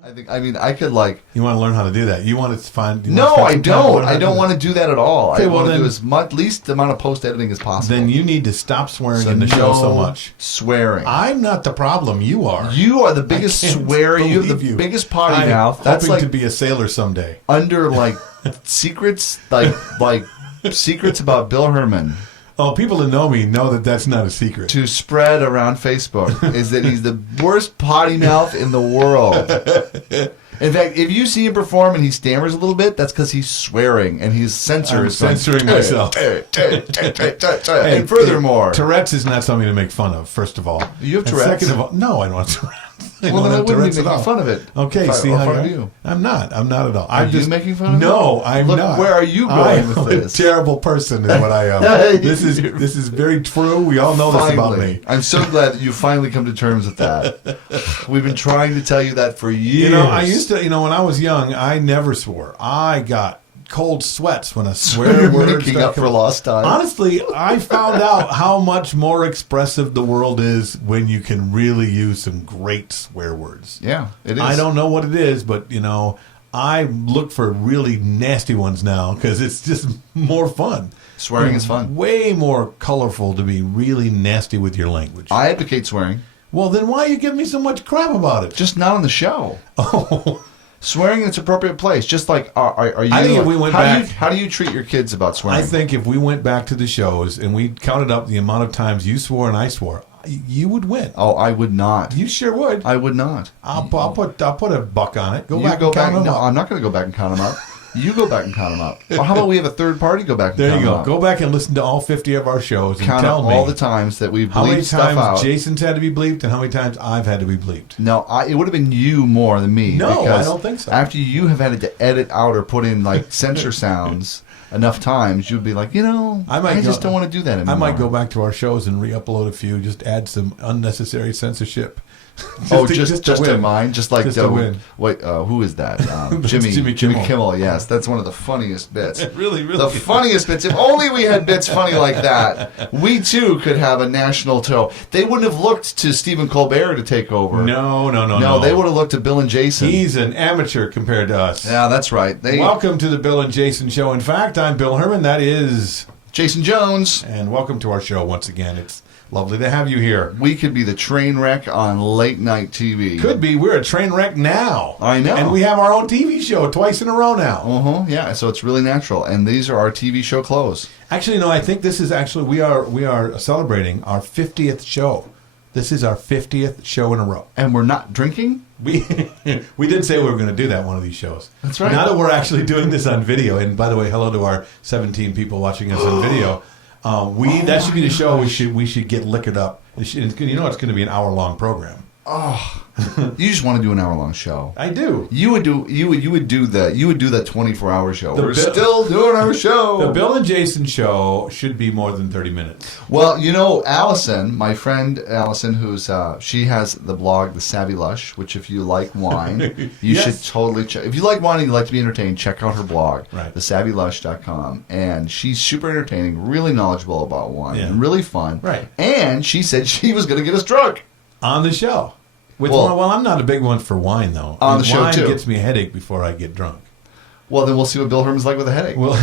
I could like. You want to learn how to do that? You want to find? No, I don't. I don't want to do that at all. Okay, I want to do as much, least amount of post editing as possible. Then you need to stop swearing in the show so much. Swearing. I'm not the problem. You are. You are the biggest swearer. You have the biggest potty mouth. That's hoping to be a sailor someday. Under like secrets, like secrets about Bill Herman. Oh, people that know me know that that's not a secret. To spread around Facebook is that he's the worst potty mouth in the world. In fact, if you see him perform and he stammers a little bit, that's because he's swearing and his censor is censoring myself. And furthermore, Tourette's is not something to make fun of. First of all, you have Tourette's. Second of all, no, I don't have Tourette's. Well, then I wouldn't be making fun of it. Okay, see how fun of you. I'm not at all. Are you making fun of it? No, I'm not. Where are you going with this? I'm a terrible person is what I am. This is very true. We all know this about me. I'm so glad that you finally come to terms with that. We've been trying to tell you that for years. I used to, when I was young, I never swore. I got cold sweats when a swear word making up for lost time. Honestly, I found out how much more expressive the world is when you can really use some great swear words. Yeah, it is. I don't know what it is, but I look for really nasty ones now because it's just more fun. Swearing is fun. Way more colorful to be really nasty with your language. I advocate swearing. Well, then why you give me so much crap about it? Just not on the show. Oh. Swearing in its appropriate place. Just like, are you? I think if we went back, how do you treat your kids about swearing? I think if we went back to the shows and we counted up the amount of times you swore and I swore, you would win. Oh, I would not. You sure would. I would not. I'll put a buck on it. Go back. No, I'm not going to go back and count them up. You go back and count them up. Or how about we have a third party go back and count them up? There you go. Go back and listen to all 50 of our shows and tell me all the times that we've bleeped stuff out. How many times Jason's had to be bleeped and how many times I've had to be bleeped. No, it would have been you more than me. No, I don't think so. After you have had to edit out or put in like censor sounds enough times, you'd be like, I just don't want to do that anymore. I might go back to our shows and re-upload a few, just add some unnecessary censorship. just to mine, just like to win. Wait, who is that? Jimmy Kimmel. Yes, that's one of the funniest bits. really, the funniest bits. If only we had bits funny like that, we too could have a national tour. They wouldn't have looked to Stephen Colbert to take over. No. They would have looked to Bill and Jason. He's an amateur compared to us. Yeah, that's right. Welcome to the Bill and Jason Show. In fact, I'm Bill Herman. That is Jason Jones. And welcome to our show once again. It's lovely to have you here. We could be the train wreck on late night TV. Could be. We're a train wreck now. I know. And we have our own TV show twice in a row now. Yeah, so it's really natural. And these are our TV show clothes. Actually, no, I think this is actually, we are celebrating our 50th show. This is our 50th show in a row. And we're not drinking? We did say we were going to do that one of these shows. That's right. Now that we're actually doing this on video, and by the way, hello to our 17 people watching us on video. That should be the show. We should get liquored up. It's going to be an hour-long program. Oh, you just want to do an hour-long show. I do. You would do that 24-hour show. We're still doing our show. The Bill and Jason show should be more than 30 minutes. Well, Allison, my friend Allison, who's she has the blog The Savvy Lush, which if you like wine, you should totally check. If you like wine and you like to be entertained, check out her blog, right. thesavvylush.com. And she's super entertaining, really knowledgeable about wine, and really fun. Right. And she said she was going to get us drunk on the show. I'm not a big one for wine, though. On the show, wine too. Gets me a headache before I get drunk. Well, then we'll see what Bill Herman's like with a headache. Well,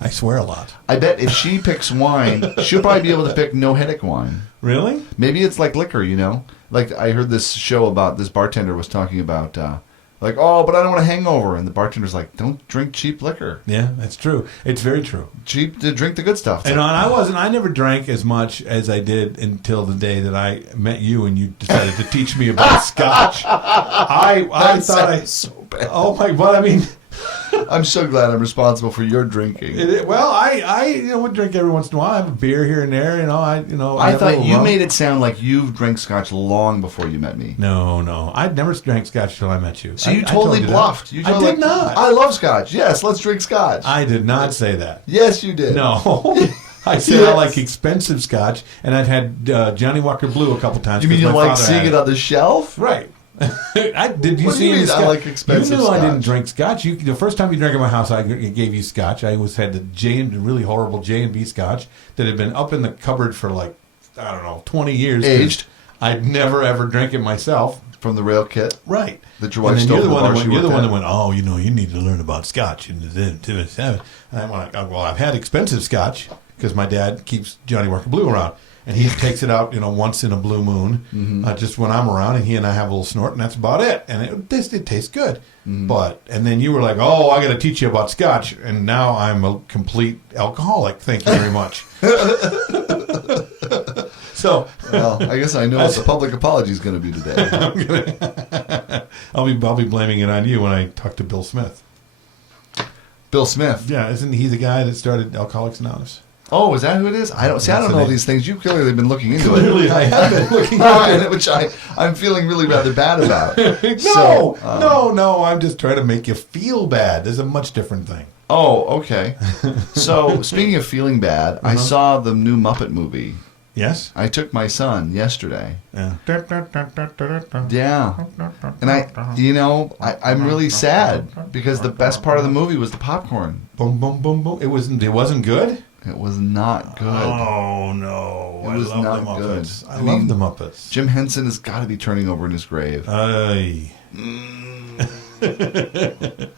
I swear a lot. I bet if she picks wine, she'll probably be able to pick no headache wine. Really? Maybe it's like liquor, Like I heard this show about this bartender was talking about, but I don't want a hangover. And the bartender's like, don't drink cheap liquor. Yeah, that's true. It's very true. Cheap to drink the good stuff. And I never drank as much as I did until the day that I met you and you decided to teach me about scotch. I thought so bad. Oh my! But I mean, I'm so glad I'm responsible for your drinking. I would drink every once in a while. I have a beer here and there. I thought you made it sound like you've drank scotch long before you met me. No. I'd never drank scotch till I met you. So you totally bluffed. I did not. I love scotch. Yes, let's drink scotch. I did not say that. Yes, you did. No. I said I like expensive scotch, and I've had Johnny Walker Blue a couple times. You mean you like seeing it on the shelf? Right. Did you see any I like expensive You knew scotch. I didn't drink scotch. The first time you drank at my house, I gave you scotch. I always had the really horrible J&B scotch that had been up in the cupboard for 20 years. Aged? I'd never ever drink it myself. From the rail kit. Right. That your wife and then stole you're the from one the that bar went, she you're the worked one at. that went, oh, you need to learn about Scotch. And I'm like, oh, well, I've had expensive Scotch because my dad keeps Johnny Walker Blue around. And he takes it out, once in a blue moon, just when I'm around, and he and I have a little snort, and that's about it. And it tastes good. And then you were like, oh, I got to teach you about Scotch, and now I'm a complete alcoholic. Thank you very much. So, well, I guess I know what the public apology is going to be today. I'll be blaming it on you when I talk to Bill Smith. Bill Smith. Yeah, isn't he the guy that started Alcoholics Anonymous? Oh, is that who it is? I don't know these things. You've clearly been looking into it. Clearly, I have been looking into it. Which I'm feeling really rather bad about. No. I'm just trying to make you feel bad. There's a much different thing. Oh, okay. So, speaking of feeling bad, I saw the new Muppet movie. Yes? I took my son yesterday. Yeah. Yeah. And I'm really sad because the best part of the movie was the popcorn. Boom, boom, boom, boom. It wasn't good? It was not good. Oh, no. It was not good. I love the Muppets. Jim Henson has got to be turning over in his grave. Aye. It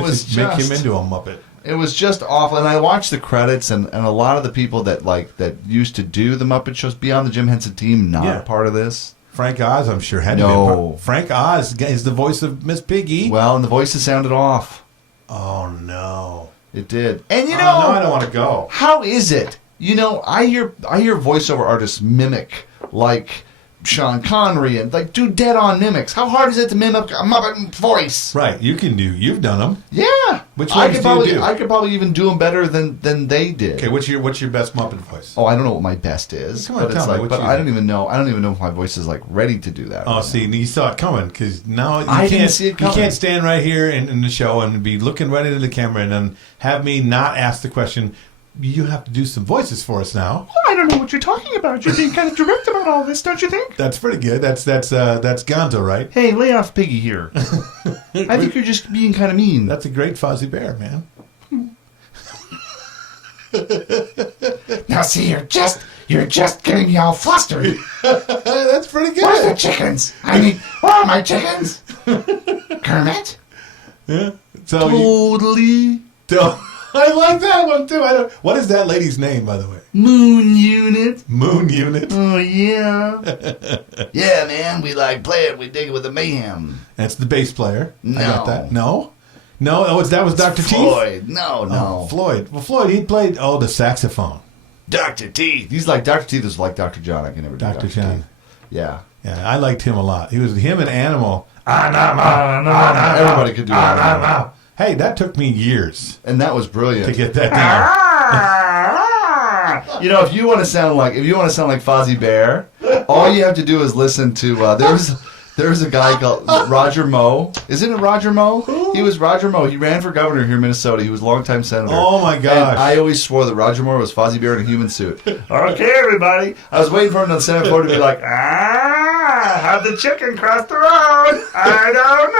was just make him into a Muppet. It was just awful, and I watched the credits, and a lot of the people that used to do the Muppet shows, be on the Jim Henson team, not a part of this. Frank Oz, I'm sure, had to be a part. Frank Oz is the voice of Miss Piggy. Well, and the voices sounded off. Oh, no. It did. And now I don't want to go. How is it? I hear voiceover artists mimic, like Sean Connery, and do dead-on mimics. How hard is it to mimic a Muppet voice? Right, you've done them. Yeah. Which ones do you do? I could probably even do them better than they did. Okay, what's your best Muppet voice? Oh, I don't know what my best is. Come on, tell me. But I don't even know. I don't even know if my voice is ready to do that. Oh, right see, now. You saw it coming because now I didn't see it coming. You can't stand right here in the show and be looking right into the camera and then have me not ask the question. You have to do some voices for us now. Well, I don't know what you're talking about. You're being kind of direct about all this, don't you think? That's pretty good. That's Gonzo, right? Hey, lay off Piggy here. I think you're just being kind of mean. That's a great Fozzie Bear, man. Now see, you're just getting me all flustered. That's pretty good. Where's the chickens? Where are my chickens? Kermit? Yeah. So totally. I like that one too. What is that lady's name, by the way? Moon Unit. Moon Unit. Oh yeah. Yeah, man. We play it. We dig it with the mayhem. That's the bass player. No. I got that. No. Oh, that was Dr. Teeth? Floyd. No. Oh, Floyd. Well, Floyd, he played the saxophone. Dr. Teeth. He's like Dr. Teeth is like Dr. John. I can never do Dr. John. Teeth. Yeah. Yeah, I liked him a lot. He was him and Animal. Everybody could do Animal. Hey, that took me years. And that was brilliant. To get that down. If you want to sound like Fozzie Bear, all you have to do is listen to there's a guy called Roger Moe. Isn't it Roger Moe? Who? He was Roger Moe. He ran for governor here in Minnesota. He was a longtime senator. Oh my gosh. And I always swore that Roger Moore was Fozzie Bear in a human suit. Okay, everybody. I was waiting for him on the Senate floor to be like, how'd the chicken cross the road? I don't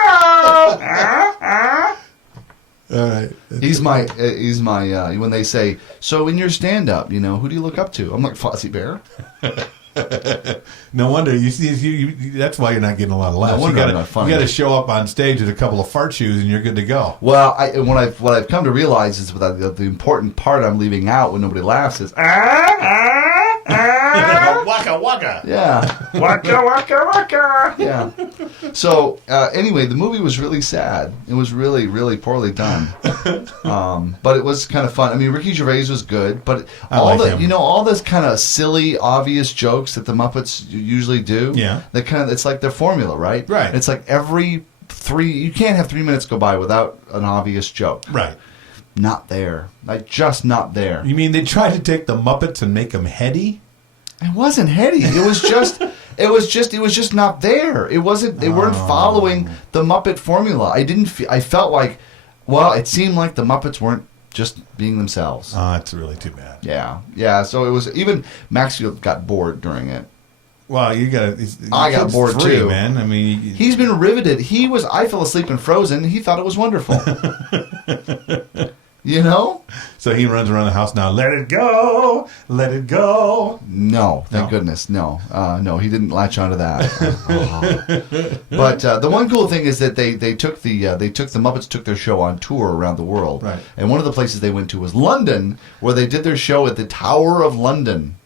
know. All right. He's my when they say, so in your stand-up, who do you look up to? I'm like, Fozzie Bear. No wonder you see. That's why you're not getting a lot of laughs. No wonder I'm not funny. You got to show up on stage with a couple of fart shoes, and you're good to go. Well, what I've come to realize is that the important part I'm leaving out when nobody laughs is waka waka. Yeah, waka waka waka. Yeah. So anyway, the movie was really sad. It was really, really poorly done. But it was kind of fun. I mean, Ricky Gervais was good, but all this kind of silly, obvious jokes that the Muppets usually do. Yeah. It's like their formula, right? Right. It's like you can't have 3 minutes go by without an obvious joke. Right. Not there. Just not there. You mean they tried to take the Muppets and make them heady? It wasn't heady. It was just not there. It wasn't. They weren't following the Muppet formula. I felt like, it seemed like the Muppets weren't just being themselves. Oh, that's really too bad. Yeah. So it was. Even Maxfield got bored during it. Well, I got bored too, man. I mean, he's been riveted. I fell asleep in Frozen. He thought it was wonderful. You know? So he runs around the house now. Let it go. Let it go. No, thank goodness. No. No, he didn't latch onto that. But the one cool thing is that they took the Muppets took their show on tour around the world. Right. And one of the places they went to was London, where they did their show at the Tower of London.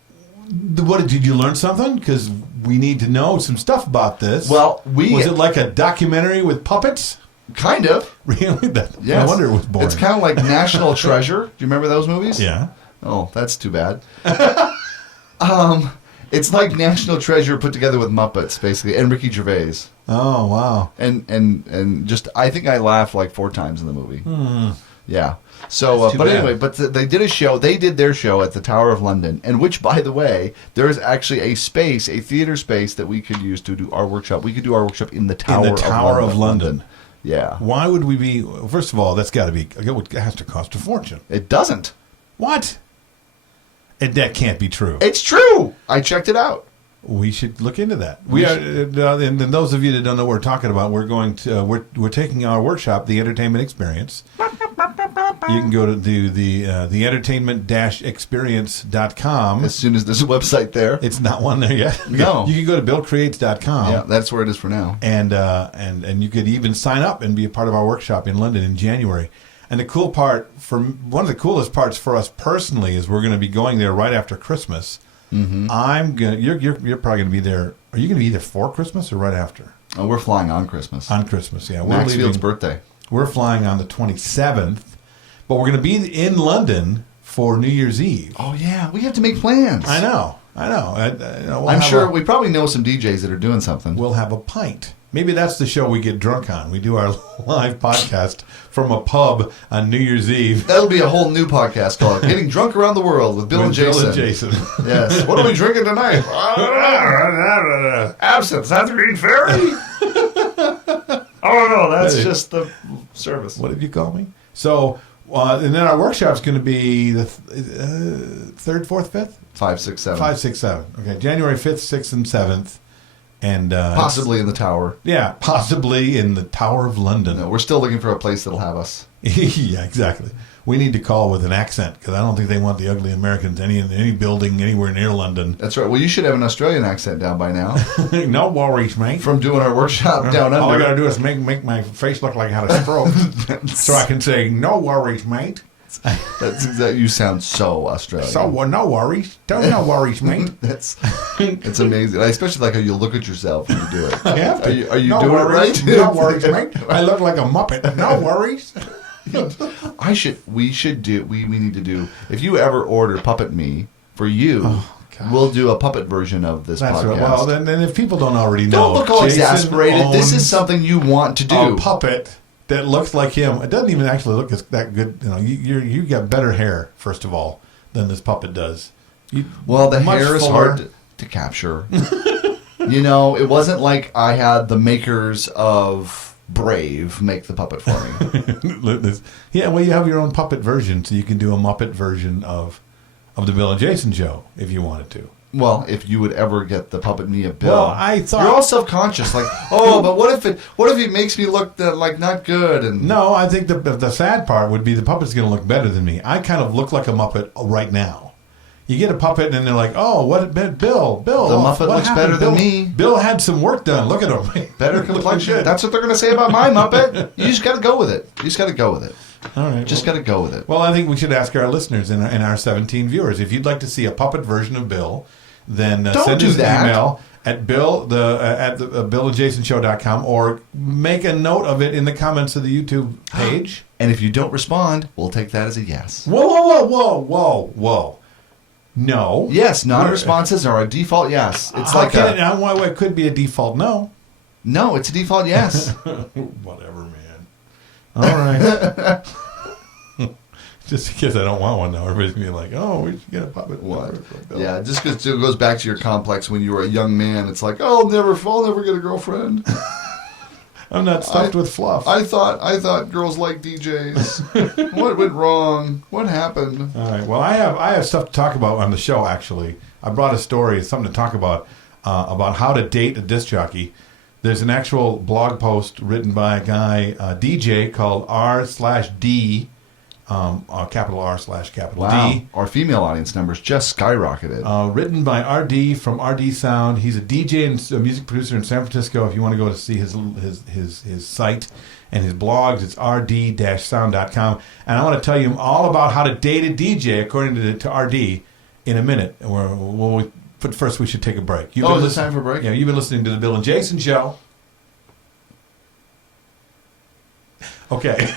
What did you learn something? Because we need to know some stuff about this. Well, was it like a documentary with puppets? Kind of. Really? Yes. No wonder it was boring. It's kind of like National Treasure. Do you remember those movies? Yeah. Oh, that's too bad. It's like National Treasure put together with Muppets, basically, and Ricky Gervais. Oh, wow. And just, I think I laughed like 4 times in the movie. Yeah. So, but bad. anyway, they did a show. They did their show at the Tower of London, and which, by the way, there is actually a theater space that we could use to do our workshop. We could do our workshop in the Tower of London. Yeah. Why would we be? First of all, that's got to be. It has to cost a fortune. It doesn't. What? That can't be true. It's true. I checked it out. We should look into that. And those of you that don't know what we're talking about, we're taking our workshop, the Entertainment Experience. You can go to the entertainment-experience.com. As soon as there's a website there. It's not one there yet. No. You can go to billcreates.com. Yeah, that's where it is for now. And you could even sign up and be a part of our workshop in London in January. And the cool part, one of the coolest parts for us personally, is we're going to be going there right after Christmas. Mm-hmm. You're probably going to be there. Are you going to be there for Christmas or right after? Oh, we're flying on Christmas. On Christmas, yeah. Maxfield's birthday. We're flying on the 27th, but we're going to be in London for New Year's Eve. Oh yeah, we have to make plans. I know. I'm sure we probably know some DJs that are doing something. We'll have a pint. Maybe that's the show we get drunk on. We do our live podcast from a pub on New Year's Eve. That'll be a whole new podcast called Getting Drunk Around the World with Bill and Jason. Bill and Jason. Yes. What are we drinking tonight? Absinthe. Is that the Green Fairy? Oh, no, that's just the service. What did you call me? So, and then our workshop's going to be the 3rd, 4th, 5th? 5, 6, 7. 5, 6, 7. Okay, January 5th, 6th, and 7th. And possibly in the Tower. Yeah, possibly in the Tower of London. No, we're still looking for a place that'll have us. Yeah, exactly. We need to call with an accent because I don't think they want the ugly Americans in any building anywhere near London. That's right. Well, you should have an Australian accent down by now. No worries, mate. From doing our workshop down under. All I got to do is make my face look like I had a stroke, so I can say no worries, mate. That's exactly. You sound so Australian. So no worries. No worries, mate. It's amazing. I especially like how you look at yourself when you do it. I have to. Are you no doing worries. it right? No worries, mate. I look like a Muppet. No worries. We need to do. If you ever order Puppet Me for you, we'll do a puppet version of this podcast. Right. Well, then if people don't already know, don't look all exasperated. This is something you want to do. A puppet that looks like him. It doesn't even actually look that good. You know, you got better hair first of all than this puppet does. The hair is hard to capture. It wasn't like I had the makers of Brave make the puppet for me. Yeah, well, you have your own puppet version, so you can do a Muppet version of the Bill and Jason show if you wanted to. Well, if you would ever get the Puppet Me of Bill, well, I thought you're all self-conscious, like, oh, but what if it makes me look like not good? And no, I think the sad part would be the puppet's going to look better than me. I kind of look like a Muppet right now. You get a puppet and they're like, oh, what, Bill? The Muppet looks better than me. Bill had some work done. Look at him. Better complexion. That's what they're going to say about my Muppet. You just got to go with it. All right. Just got to go with it. Well, I think we should ask our listeners and our 17 viewers if you'd like to see a puppet version of Bill. Then send us an email at billandjasonshow.com or make a note of it in the comments of the YouTube page. And if you don't respond, we'll take that as a yes. Whoa. No. Yes, non-responses are a default yes. It's it could be a default no. No, it's a default yes. Whatever, man. All right. Just because I don't want one now, everybody's going to be like, oh, we should get a puppet. What? Yeah, just because it goes back to your complex when you were a young man. It's like, oh, I'll never get a girlfriend. I'm not stuffed with fluff. I thought girls like DJs. What went wrong? What happened? All right. Well, I have stuff to talk about on the show, actually. I brought a story, something to talk about how to date a disc jockey. There's an actual blog post written by a guy, DJ, called r/d capital R/capital Wow. D. Our female audience numbers just skyrocketed. Written by RD from RD Sound. He's a DJ and a music producer in San Francisco. If you want to go to see his site and his blogs, it's rd-sound.com. And I want to tell you all about how to date a DJ according to RD in a minute. But first, we should take a break. Is it time for a break? Yeah, you've been listening to the Bill and Jason Show. Okay.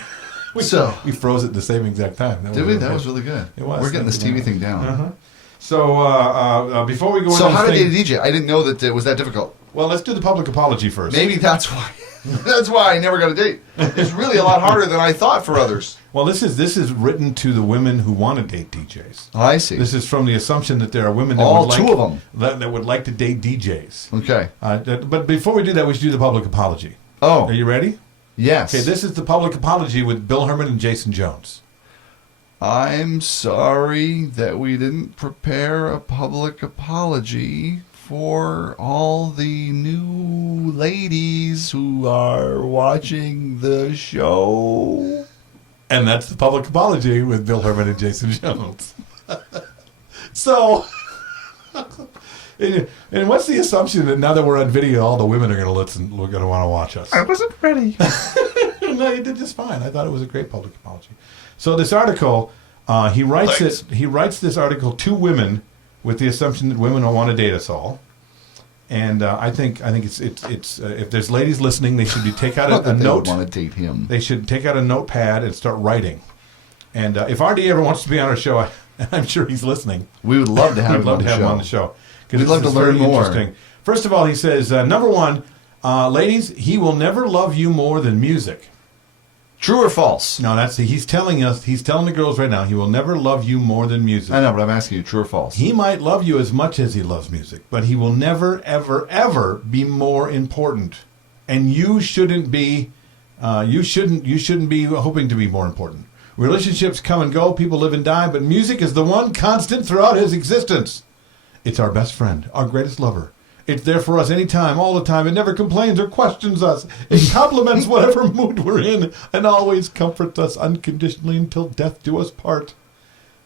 We froze it at the same exact time. Did we? That was really good. It was. We're getting this TV thing down. Uh-huh. So before we go on, how to date a DJ? I didn't know that it was that difficult. Well, let's do the public apology first. Maybe that's why. That's why I never got a date. It's really a lot harder than I thought for others. Well, this is written to the women who want to date DJs. Oh, I see. This is from the assumption that there are women that all would two of them that would like to date DJs. Okay. But before we do that, we should do the public apology. Oh. Are you ready? Yes. Okay, this is the public apology with Bill Herman and Jason Jones. I'm sorry that we didn't prepare a public apology for all the new ladies who are watching the show. And that's the public apology with Bill Herman and Jason Jones. So, and what's the assumption that now that we're on video, all the women are going to listen, we're going to want to watch us? I wasn't ready. No, you did just fine. I thought it was a great public apology. So this article, he writes this article to women with the assumption that women will want to date us all. And I think it's if there's ladies listening, they should take out a note. They want to date him. They should take out a notepad and start writing. And if RD ever wants to be on our show, I'm sure he's listening. We would love to have him on the show. We'd love to learn more. First of all, he says, number one, ladies, he will never love you more than music. True or false? No, he's telling the girls right now, he will never love you more than music. I know, but I'm asking you, true or false? He might love you as much as he loves music, but he will never, ever, ever be more important. And you shouldn't be hoping to be more important. Relationships come and go, people live and die, but music is the one constant throughout his existence. It's our best friend, our greatest lover. It's there for us anytime, all the time. It never complains or questions us. It compliments whatever mood we're in and always comforts us unconditionally until death do us part.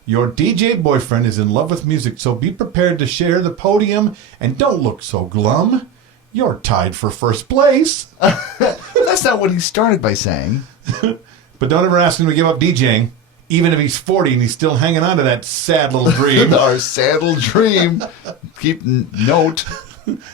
Your DJ boyfriend is in love with music, so be prepared to share the podium and don't look so glum. You're tied for first place. That's not what he started by saying. But don't ever ask him to give up DJing, even if he's 40 and he's still hanging on to that sad little dream. Our sad little dream. Keep note.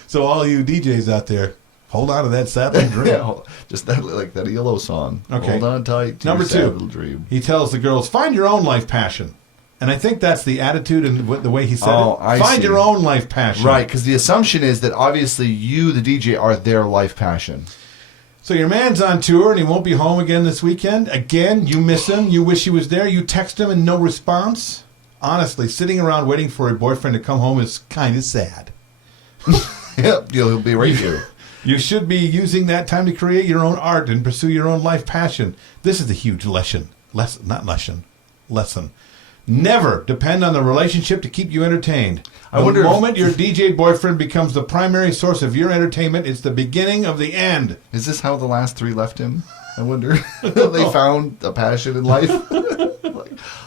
So all you DJs out there, hold on to that sad little dream. Yeah, just that yellow song. Okay. Hold on tight to Number your sad two, little dream. He tells the girls, find your own life passion. And I think that's the attitude and the way he said it. Find your own life passion. Right, because the assumption is that obviously you, the DJ, are their life passion. So your man's on tour and he won't be home again this weekend. Again, you miss him. You wish he was there. You text him and no response. Honestly, sitting around waiting for a boyfriend to come home is kind of sad. Yep, he'll be right here. You should be using that time to create your own art and pursue your own life passion. This is a huge lesson. Lesson. Never depend on the relationship to keep you entertained. The moment your DJ boyfriend becomes the primary source of your entertainment, it's the beginning of the end. Is this how the last three left him? I wonder. They found a passion in life.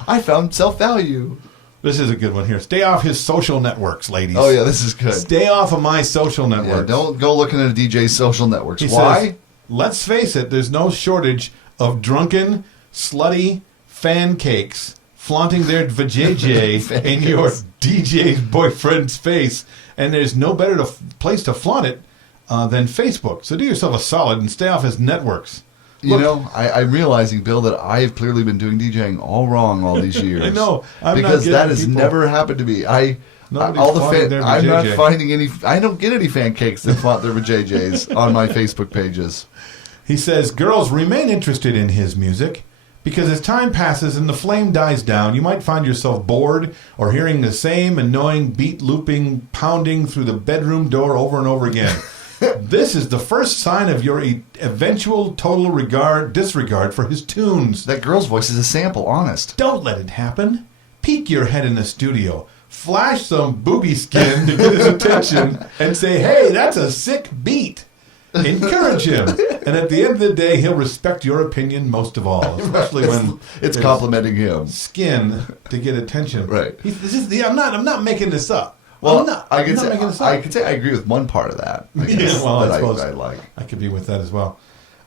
I found self-value. This is a good one here. Stay off his social networks, ladies. Oh, yeah, this is good. Stay off of my social networks. Yeah, don't go looking at a DJ's social networks. Why? Says, let's face it, there's no shortage of drunken, slutty fan cakes flaunting their vajayjay in your DJ's boyfriend's face. And there's no better place to flaunt it than Facebook. So do yourself a solid and stay off his networks. Look, I'm realizing, Bill, that I've clearly been doing DJing all wrong all these years. I know. Because that has never happened to me. I'm not finding any. I don't get any fan cakes that flaunt their vajayjays on my Facebook pages. He says, girls, remain interested in his music. Because as time passes and the flame dies down, you might find yourself bored or hearing the same annoying beat looping, pounding through the bedroom door over and over again. This is the first sign of your eventual total disregard for his tunes. That girl's voice is a sample, honest. Don't let it happen. Peek your head in the studio. Flash some booby skin to get his attention and say, hey, that's a sick beat. Encourage him. And at the end of the day, he'll respect your opinion most of all, especially when it's complimenting him. Skin to get attention. Right. I'm not making this up. Well, I'm not making this up. I could say I agree with one part of that. I suppose I like. I could be with that as well.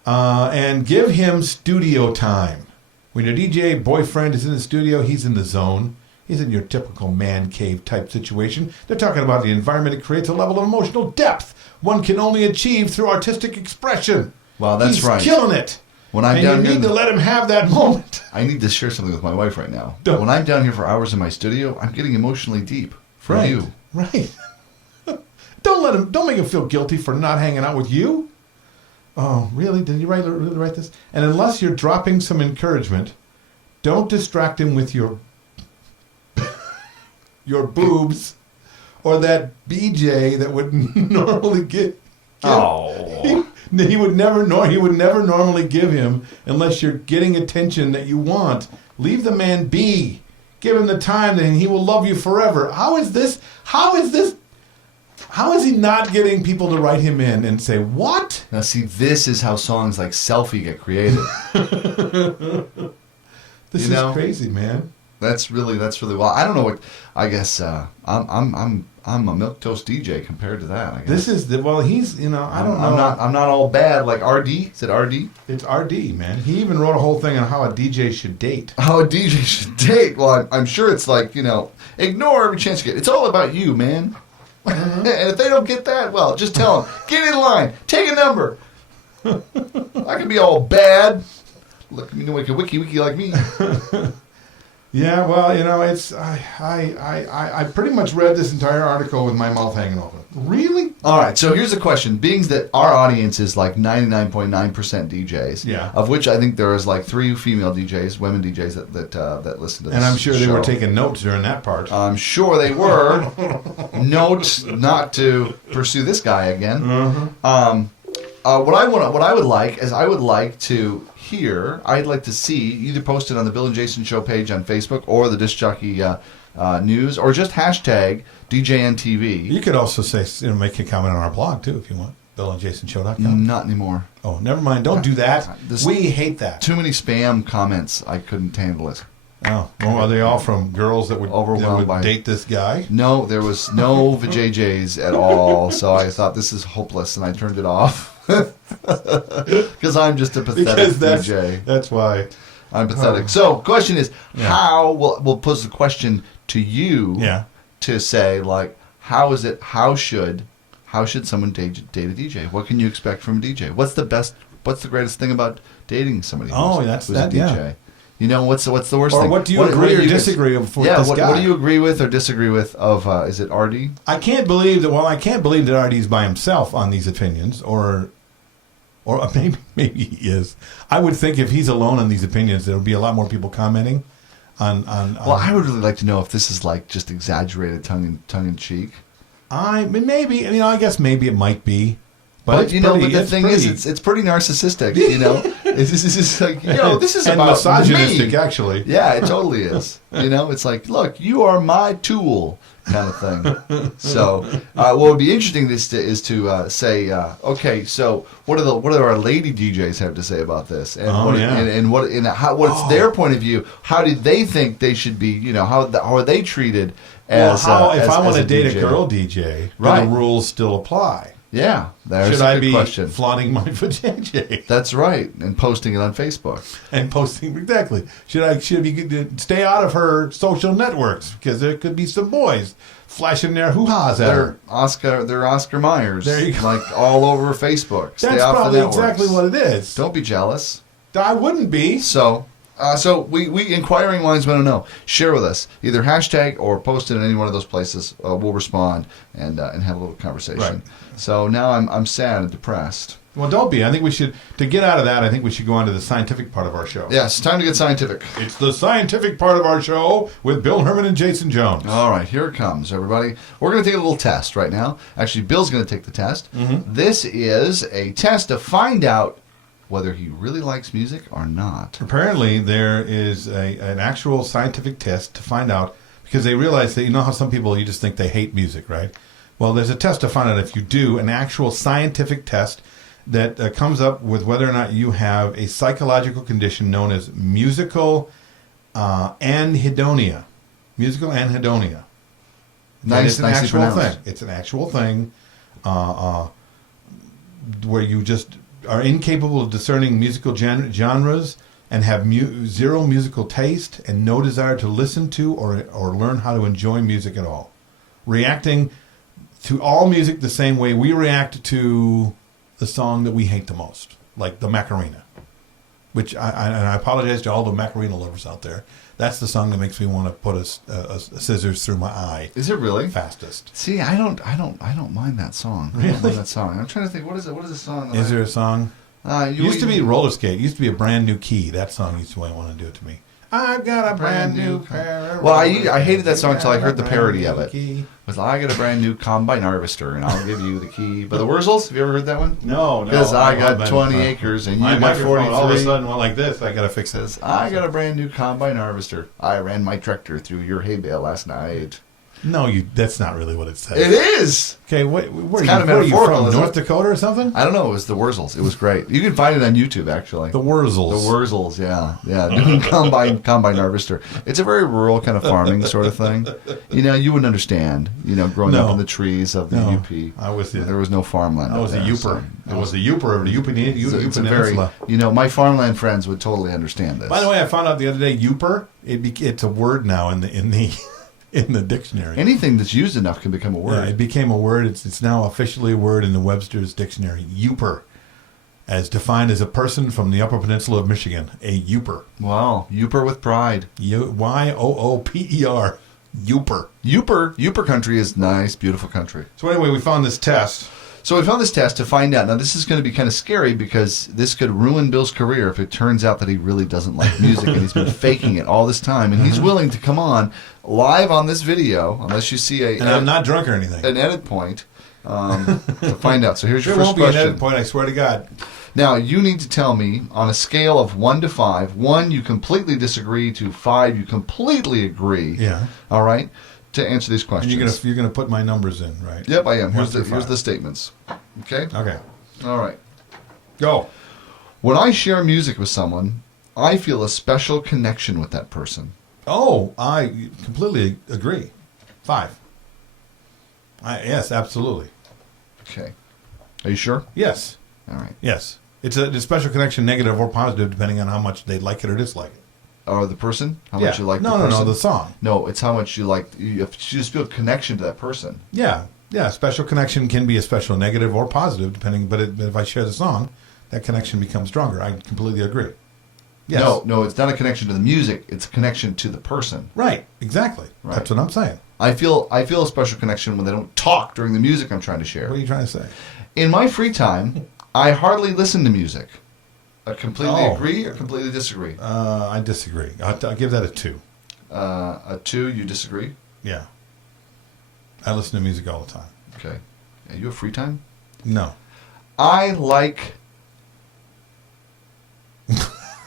And give him studio time. When your DJ boyfriend is in the studio, he's in the zone. He's in your typical man cave type situation. They're talking about the environment it creates a level of emotional depth one can only achieve through artistic expression. Well, that's right. He's killing it. When I'm and down you here, need to let him have that moment. I need to share something with my wife right now. Don't. When I'm down here for hours in my studio, I'm getting emotionally deep for right. you. Right. Don't make him feel guilty for not hanging out with you. Oh, really? Did you really write this? And unless you're dropping some encouragement, don't distract him with your boobs or that BJ that would normally get. Oh. He would never normally give him unless you're getting attention that you want. Leave the man be. Give him the time, and he will love you forever. How is he not getting people to write him in and say, what? Now, see, this is how songs like Selfie get created. This is crazy, man. That's really well. I don't know what. I guess I'm a milquetoast DJ compared to that. I guess. He's I don't know. I'm not all bad like RD. Is it RD? It's RD, man. He even wrote a whole thing on how a DJ should date. How a DJ should date. Well, I'm sure it's like ignore every chance you get. It's all about you, man. And if they don't get that, well, just tell them get in line, take a number. I can be all bad. Look, like a wiki like me. Yeah, well, it's I pretty much read this entire article with my mouth hanging open. Really? All right. So here's the question: being that our audience is like 99.9% DJs, yeah, of which I think there is like 3 female DJs, women DJs that listen to this. And I'm sure show. they were taking notes during that part. I'm sure they were. Notes not to pursue this guy again. Mm-hmm. What I would like is I would like to hear. I'd like to see either posted on the Bill and Jason Show page on Facebook or the Disc Jockey News, or just hashtag djntv. You could also say, make a comment on our blog too if you want. BillandJasonShow.com. Not anymore. Oh, never mind. Don't do that. We hate that. Too many spam comments. I couldn't handle it. Oh, well, are they all from girls that would date this guy? No, there was no vajayjays at all. So I thought this is hopeless, and I turned it off. Because I'm just a pathetic DJ. That's why I'm pathetic. So, question is, how we'll pose the question to you to say, like, how should someone date a DJ? What can you expect from a DJ? What's the greatest thing about dating somebody who's a DJ? Yeah. What's the worst thing? Or what do you agree or disagree with this guy? What do you agree with or disagree with of, is it RD? I can't believe that RD's by himself on these opinions, or maybe he is. I would think if he's alone on these opinions, there would be a lot more people commenting on Well, I would really like to know if this is like just exaggerated tongue in cheek. I guess maybe it might be. But the thing is, it's pretty narcissistic, It's just like, this is about misogynistic, me. Actually. Yeah, it totally is. It's like, look, you are my tool, kind of thing. So, what would be interesting is to say, okay, so what do our lady DJs have to say about this? And what's their point of view? How did they think they should be? How are they treated? If I want to date a girl DJ, right, the rules still apply. Yeah, there's a good question. Should I be flaunting my vajayjay? That's right, and posting it on Facebook. Exactly. Should I stay out of her social networks because there could be some boys flashing their hoo-has at her. They're Oscar Myers. There you go. Like all over Facebook. Stay That's off probably the networks. exactly what it is. Don't be jealous. I wouldn't be. So we inquiring minds want to know. Share with us either hashtag or post it in any one of those places. We'll respond and have a little conversation. Right. So now I'm sad and depressed. Well, don't be. I think we should, to get out of that, I think we should go on to the scientific part of our show. Yes, time to get scientific. It's the scientific part of our show with Bill Herman and Jason Jones. All right, here it comes, everybody. We're going to take a little test right now. Actually, Bill's going to take the test. Mm-hmm. This is a test to find out whether he really likes music or not. Apparently, there is an actual scientific test to find out, because they realize that, how some people, you just think they hate music, right? Well, there's a test to find out if you do, an actual scientific test, that comes up with whether or not you have a psychological condition known as musical anhedonia. Musical anhedonia. Nice, it's an nicely actual pronounced. thing. It's an actual thing where you just are incapable of discerning musical genres and have zero musical taste and no desire to listen to or learn how to enjoy music at all. Reacting to all music the same way we react to the song that we hate the most, like the Macarena, which I apologize to all the Macarena lovers out there. That's the song that makes me want to put a scissors through my eye. Is it really? Fastest. See, I don't mind that song. I don't mind that song. I'm trying to think. What is it? What is the song? Is there a song? Used to be roller skate. Used to be a brand new key. That song used to want to do it to me. I got a brand new pair. Well, I hated that song until I heard the parody of it. Key. Was I got a brand new combine harvester and I'll give you the key. But the Wurzels, have you ever heard that one? No. Because I got 20 acres and you my got microphone 43. all of a sudden went like this. I got to fix this. I got a brand new combine harvester. I ran my tractor through your hay bale last night. No, that's not really what it says. It is. Okay, where are you from? North Dakota or something? I don't know. It was the Wurzels. It was great. You can find it on YouTube, actually. The Wurzels. The Wurzels, yeah. Doing combine harvester. It's a very rural kind of farming sort of thing. You wouldn't understand. Growing up in the trees of the UP. There was no farmland. I was a Youper. I was a Youper of the UP Peninsula. My farmland friends would totally understand this. By the way, I found out the other day, Youper. It's a word now in the dictionary. Anything that's used enough can become a word. Yeah, it became a word. It's now officially a word in the Webster's dictionary. Youper, as defined as a person from the Upper Peninsula of Michigan. A Youper. Wow, Youper with pride. Yooper. Youper. Youper country is nice, beautiful country. So anyway, we found this test. So we found this test to find out. Now, this is going to be kind of scary because this could ruin Bill's career if it turns out that he really doesn't like music and he's been faking it all this time. And he's willing to come on live on this video, unless you see I'm not drunk or anything. An edit point to find out. So here's your first first question. There won't be an question. edit point, I swear to God. Now, you need to tell me on a scale of 1 to 5, 1 you completely disagree to 5 you completely agree. Yeah. All right? To answer these questions. And you're gonna put my numbers in, right? Yep, I am. Here's the statements. Okay? Okay. All right. Go. When I share music with someone, I feel a special connection with that person. Oh, I completely agree. 5. Yes, absolutely. Okay. Are you sure? Yes. All right. Yes. It's a special connection, negative or positive, depending on how much they like it or dislike it. Or the person? How much you like the person? No, the song. No, it's how much you like. You just feel a connection to that person. Yeah. Special connection can be a special negative or positive, depending. But if I share the song, that connection becomes stronger. I completely agree. Yes. No, it's not a connection to the music. It's a connection to the person. Right. Exactly. Right. That's what I'm saying. I feel a special connection when they don't talk during the music I'm trying to share. What are you trying to say? In my free time, I hardly listen to music. I completely agree or completely disagree? I disagree. I'll give that a 2. A 2, you disagree? Yeah. I listen to music all the time. Okay. Yeah, you have free time? No. I like,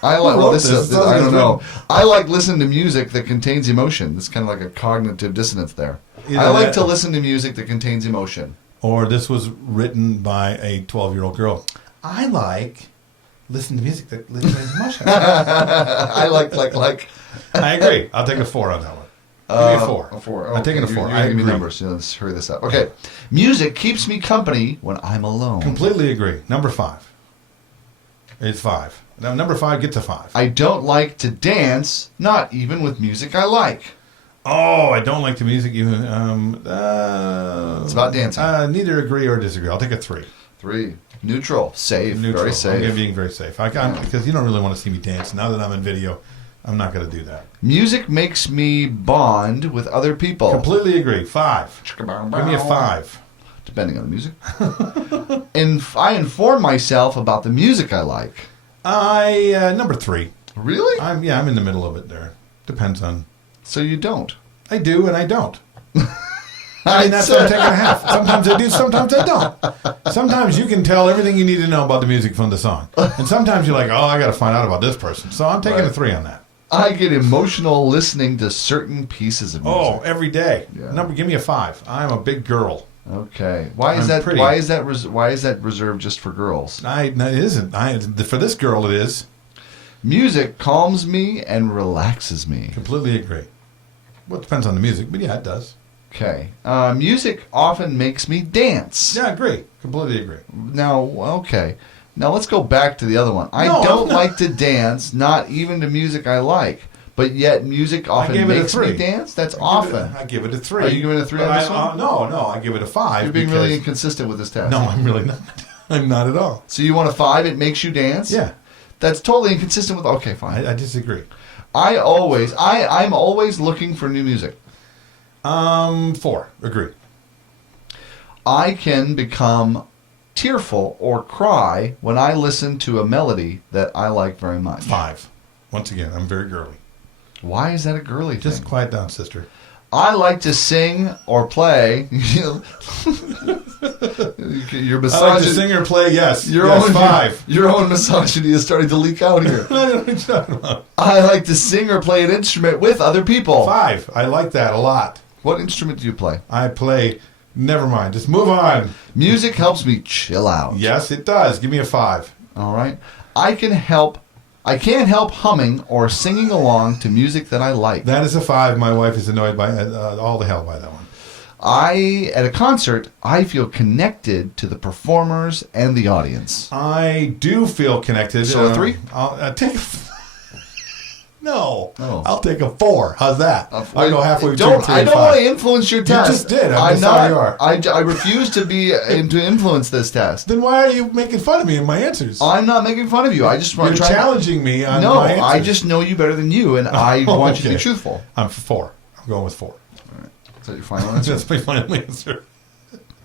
I don't know. I like listening to music that contains emotion. It's kind of like a cognitive dissonance there. I like to listen to music that contains emotion. Or this was written by a 12-year-old girl. I like listen to music that contains emotion. I like. I agree. I'll take a 4 on that one. Give me a 4. A 4. Okay. I'm taking a 4. I give me numbers. So let's hurry this up. Okay. Music keeps me company when I'm alone. Completely agree. Number 5. It's 5. Now, number 5 gets a 5. I don't like to dance, not even with music I like. Oh, I don't like the music even. It's about dancing. Neither agree or disagree. I'll take a 3. 3. Neutral. Safe. Neutral. Very safe. I'm being very safe. Because you don't really want to see me dance. Now that I'm in video, I'm not going to do that. Music makes me bond with other people. Completely agree. 5. Give me a 5. Depending on the music. And I inform myself about the music I like. Number 3. Really? I'm in the middle of it there. Depends on. So you don't? I do and I don't. That's why I'm taking a half. Sometimes I do, sometimes I don't. Sometimes you can tell everything you need to know about the music from the song. And sometimes you're like, I got to find out about this person. So I'm taking a 3 on that. I get emotional listening to certain pieces of music. Oh, every day. Yeah. Give me a 5. I'm a big girl. Okay. Why is I'm that? pretty. Why is that reserved just for girls? No, it isn't. For this girl, it is. Music calms me and relaxes me. Completely agree. Well, it depends on the music, but yeah, it does. Okay. Music often makes me dance. Yeah, I agree. Completely agree. Now, okay. Now let's go back to the other one. I don't like to dance, not even to music I like. But yet music often makes me dance? That's often. I give it a 3. Are you giving it a 3 on this one? No, I give it a 5. You're being really inconsistent with this test. No, I'm really not. I'm not at all. So you want a 5? It makes you dance? Yeah. That's totally inconsistent with... Okay, fine. I disagree. I'm always looking for new music. 4. Agree. I can become tearful or cry when I listen to a melody that I like very much. 5. Once again, I'm very girly. Why is that a girly thing? Just quiet down, sister. I like to sing or play. Your misogyny. I like to sing or play, yes. Your yes, own 5. Your own misogyny is starting to leak out here. I don't know what you're talking about. I like to sing or play an instrument with other people. 5. I like that a lot. What instrument do you play? I play... Never mind. Just move on. Music helps me chill out. Yes, it does. Give me a 5. All right. I can't help humming or singing along to music that I like. That is a 5. My wife is annoyed by all the hell by that one. At a concert, I feel connected to the performers and the audience. I do feel connected. So a 3? I'll take a... No. Oh. I'll take a 4. How's that? I'll go halfway between 3 I and don't 5. want to influence your test. You just did. I'm not. How you are. I refuse to influence this test. Then why are you making fun of me and my answers? I'm not making fun of you. I just want to You're try. challenging me on No, my answers. I just know you better than you, and I want you to be Okay. truthful. I'm for 4. I'm going with 4. All right. Is that your final answer? That's my final answer.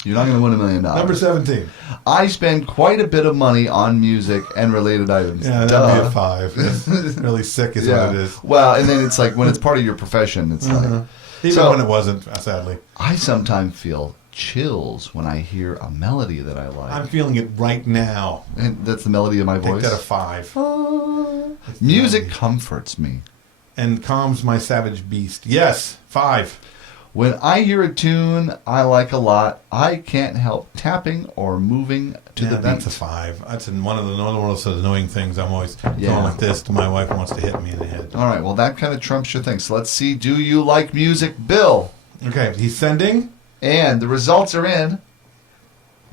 You're not going to win $1 million. Number 17. I spend quite a bit of money on music and related items. Yeah, Duh. that'd be a 5. That's really sick is what it is. Well, and then it's like when it's part of your profession, it's like... Even when it wasn't, sadly. I sometimes feel chills when I hear a melody that I like. I'm feeling it right now. And that's the melody of my I voice. think that a 5. Music comforts me. And calms my savage beast. Yes, 5. When I hear a tune I like a lot, I can't help tapping or moving to the beat. That's a 5. That's one of the most annoying things. I'm always Yeah. going like this. My wife wants to hit me in the head. All right, well, that kind of trumps your thing. So let's see. Do you like music, Bill? Okay, he's sending. And the results are in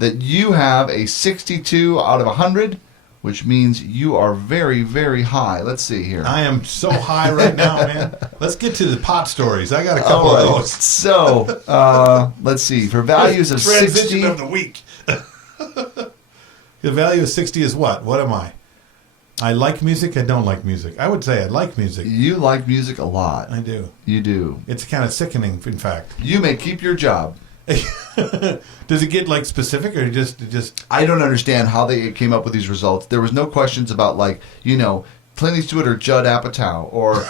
that you have a 62 out of 100, which means you are very, very high. Let's see here. I am so high right now, man. Let's get to the pot stories. I got a couple All right. of those. So, let's see. For values of Transition 60... of the week. The value of 60 is what? What am I? I like music. I don't like music. I would say I like music. You like music a lot. I do. You do. It's kind of sickening, in fact. You may keep your job. Does it get like specific or just? I don't understand how they came up with these results. There was no questions about like, Clint Eastwood or Judd Apatow or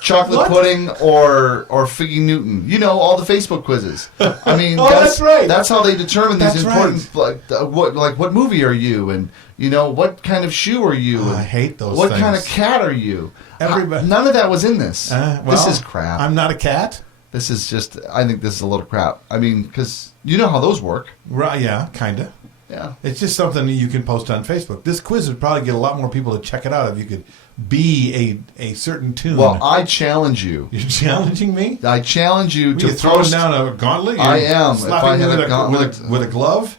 chocolate pudding or Figgy Newton. All the Facebook quizzes. I mean, that's right. That's how they determine these That's important what movie are you, and what kind of shoe are you? I hate those What things. kind of cat are you? Everybody- None of that was in this. Well, this is crap. I'm not a cat. This is just. I think this is a little crap. I mean, because you know how those work. Right? Yeah, kind of. Yeah. It's just something that you can post on Facebook. This quiz would probably get a lot more people to check it out if you could be a certain tune. Well, I challenge you. You're challenging me? I challenge you to You're throwing post. down a gauntlet? You're I am. If slapping I me had with a gauntlet, with a glove?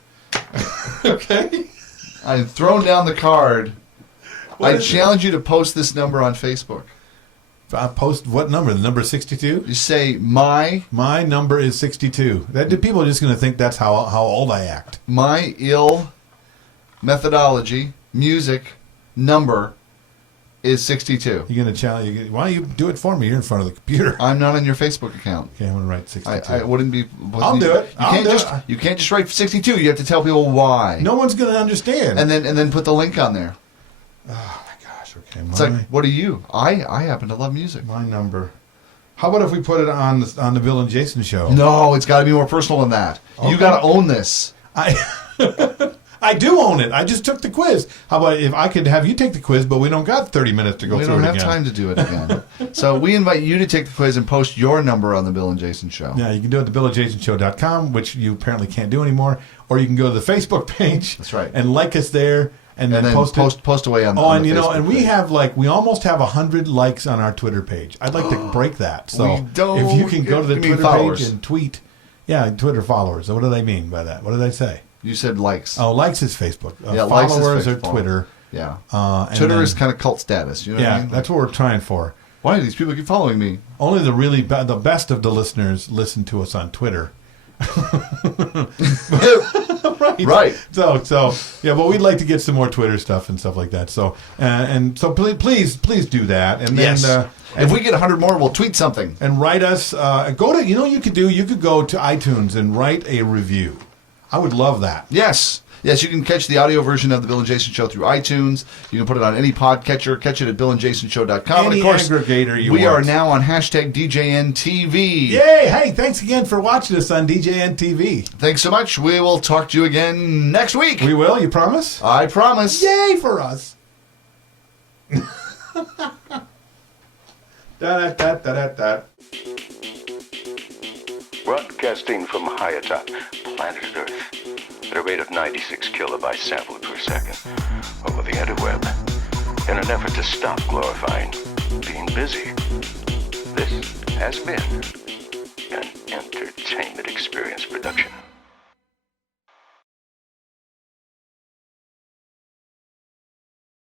Okay. I've thrown down the card. What I is it? challenge you to post this number on Facebook. Post what number? The number 62? You say my number is 62. People are just going to think that's how old I act. ill methodology music number is 62. You're going to challenge. Why don't you do it for me? You're in front of the computer. I'm not on your Facebook account. Okay, I'm going to write 62. I wouldn't be. I'll do it. You can't just write 62. You have to tell people why. No one's going to understand. And then put the link on there. Oh my gosh. Okay. It's like, what are you? I happen to love music. My number. How about if we put it on the Bill and Jason show? No, it's got to be more personal than that. Okay. You got to own this. I I do own it. I just took the quiz. How about if I could have you take the quiz, but we don't got 30 minutes to go through it again. We don't have time to do it again. So we invite you to take the quiz and post your number on the Bill and Jason Show. Yeah, you can do it at thebillandjasonshow.com, which you apparently can't do anymore. Or you can go to the Facebook page. That's right. And like us there. And then post away on. Oh, and you know, Facebook and we page. have we almost have 100 likes on our Twitter page. I'd like to break that. So We don't- if you can go to the you mean Twitter followers. page and tweet, yeah, Twitter followers. So what do they mean by that? What do they say? You said likes. Oh, likes is Facebook. Likes is Followers are Facebook. Twitter. Yeah. And Twitter then- is kind of cult status. You know what I mean? that's what we're trying for. Why do these people keep following me? Only the really the best of the listeners listen to us on Twitter. Right. So yeah, but we'd like to get some more Twitter stuff and stuff like that. So and so please do that. And then Yes. If we get 100 more, we'll tweet something. and write us. Go to you could go to iTunes and write a review. I would love that. Yes. Yes, you can catch the audio version of the Bill and Jason Show through iTunes. You can put it on any podcatcher. Catch it at BillandJasonShow.com. Any and of course, aggregator you we want. are now on hashtag djntv. Yay! Hey, thanks again for watching us on djntv. Thanks so much. We will talk to you again next week. We will. You promise? I promise. Yay for us! Da-da-da-da-da-da. Broadcasting from high atop planet Earth at a rate of 96 kilobytes sampled per second over the interweb in an effort to stop glorifying being busy. This has been an entertainment experience production.